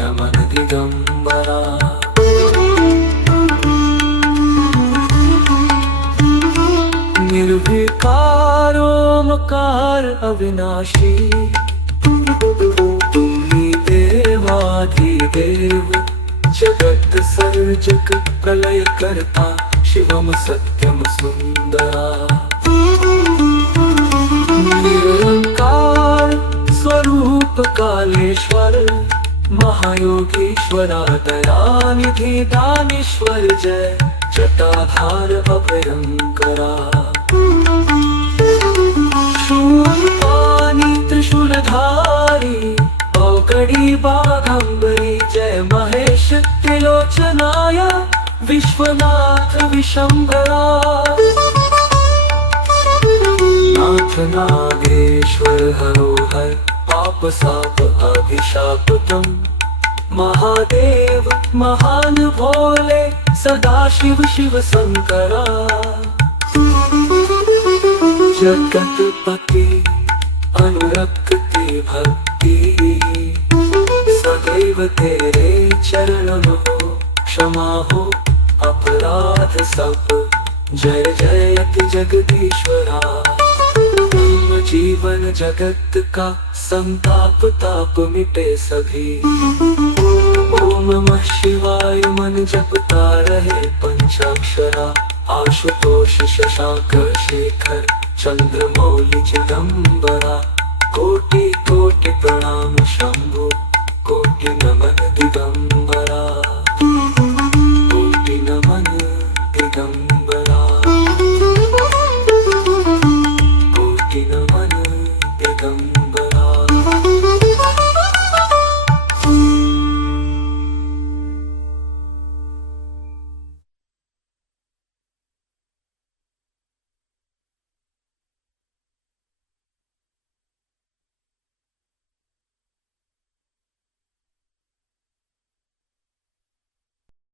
नमन दिगंबरा। निर्विकारोमकार अविनाशी, तुम्ही देवाधिदेव, जगत सर्जक प्रलय करता, शिवम सत्यम सुंदरा। निरंकार स्वरूप कालेश्वर, महायोगीश्वरा दयानिधि दानेश्वर जय, जटाधार अभयंकरा। शूलपाणि त्रिशूलधारी, औकड़ी बाघंबरी जय महेश त्रिलोचनाय, विश्वनाथ विशंभरा। नाथ नागेश्वर हरो हर, पाप साप अभिशापतम, महादेव महान भोले, सदा शिव शिव शंकरा। जगतपति अनुरक्ति भक्ति, सदैव तेरे चरणों हो, क्षमा हो अपराध सब, जय जयति जगदीश्वरा। जीवन जगत का संताप ताप मिटे सभी, ओम नमः शिवाय मन जपता रहे पंचाक्षरा। आशुतोष शशांक शेखर, चंद्रमौलि चिदंबरा, कोटि कोटि प्रणाम शंभु, कोटि